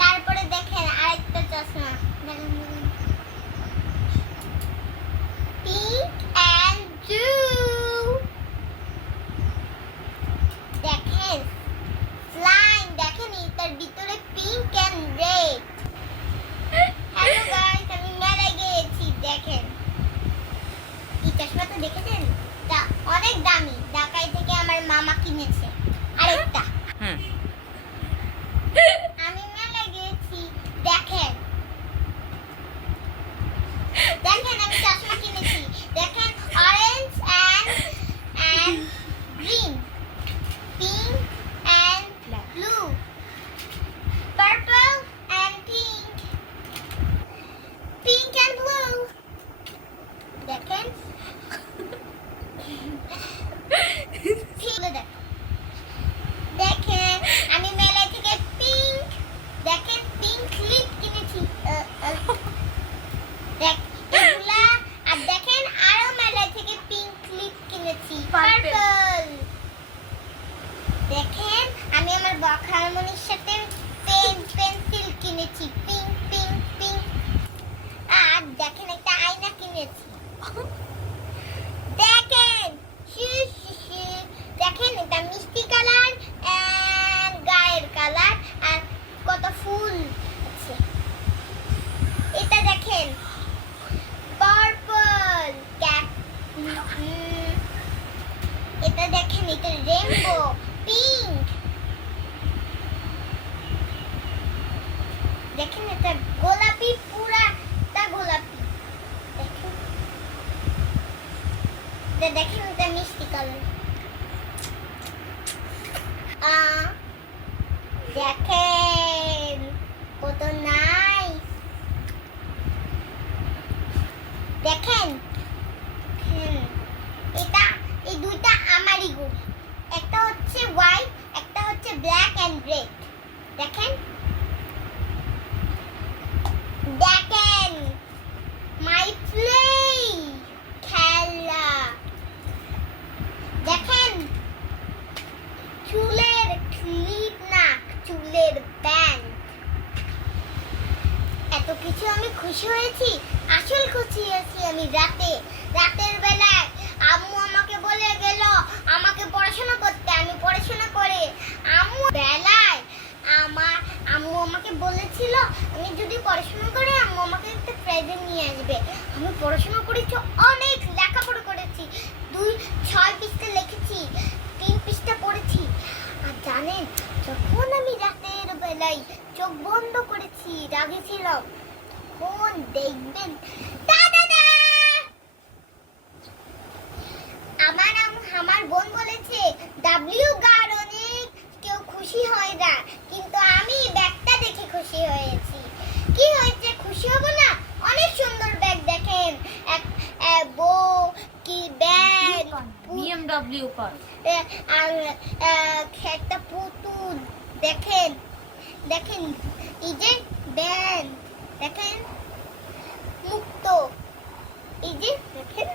তারপরে দেখেন আরেকটা চশমা পিঙ্ক অ্যান্ড ব্লু। দেখেন ফ্লাইং, দেখেন এটার ভিতরে pink and red. Hello guys, আমি মেলায় গিয়েছি। দেখেন এই চশমাটা দেখেছেন, তা অনেক দামি, ঢাকায় থেকে আমার মামা কিনেছে। আরেকটা আমি মেলায় গিয়েছি। দেখেন দেখেন আমি চশমা কিনেছি। দেখেন orange and green, pink and blue, purple and pink and blue. দেখেন দেখেন আমি মেলায় থেকে পিঙ্ক, দেখেন পিঙ্ক ক্লিপ কিনেছি। এগুলা আর দেখেন আরো মেলায় থেকে পিঙ্ক ক্লিপ কিনেছি পার্পল। দেখেন আমি আমার বক হারমোনির সাথে পেন্সিল কিনেছি পিঙ্ক পিঙ্ক পিঙ্ক। আর দেখেন একটা আয়না কিনেছি। দেখেন দেখেন এটা মিষ্টি কালার এন্ড গায়ের কালার আর কত ফুল আছে। এটা দেখেন পার্পল ক্যাট। এটা দেখেন এটা রেইনবো পিঙ্ক। দেখেন এটা গোলাপি, পুরাটা গোলাপি। দেখেন দেখেন এটা মিষ্টি কালার। দেখেন কত নাইস। দেখেন এটা এই দুইটা আমারই গুড়ি, একটা হচ্ছে হোয়াইট, একটা হচ্ছে ব্ল্যাক এন্ড রেড। দেখেন দেখেন মাই প্লে খেলা। দেখেন চুলের ক্লিপ না, চুলের ব্যান্ড। এত কিছু আমি খুশি হয়েছি। আসল খুশি হয়েছি আমি রাতের বেলায় আম্মু আমাকে বলে গেল আমাকে পড়াশোনা করতে। আমি পড়াশোনা করে আম্মু আমাকে বলেছিল আমি যদি পড়াশোনা করে আম্মু আমাকে একটা প্রেজেন্ট নিয়ে আসবে। আমি পড়াশোনা করেছি, অনেক লেখাপড়া করেছি। 6 পৃষ্ঠা লিখেছি, 3 পৃষ্ঠা পড়েছি। আর জানেন যখন আমি রাতের বেলায় চোখ বন্ধ করেছি, রাগেছিলাম, তখন দেখবেন আমার বোন বলেছে ডাব্লিউ গার্ড অনেক কেউ খুশি হয় না, কিন্তু আমি ব্যাগটা দেখে খুশি হয়েছি। কি হয়েছে, খুশি হব না? অনেক সুন্দর ব্যাগ। দেখেন এক কি ব্যাগ বিএমডব্লিউ কর আর একটা পুতুল। দেখেন দেখেন এই যে ব্যান্ড, দেখেন মুক্ত, এই যে দেখেন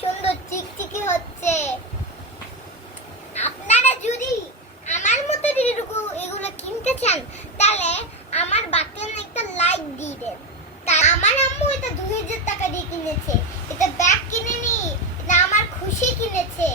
সুন্দর চিকচিকি হচ্ছে। আপনারা যদি আমার মতো এগুলো কিনতে চান তাহলে আমার বাটনে একটা লাইক দিয়ে দেন। তা আমার আম্মু এটা 2000 টাকা দিয়ে কিনেছে। এটা ব্যাগ কিনেনি, এটা আমার খুশি কিনেছে।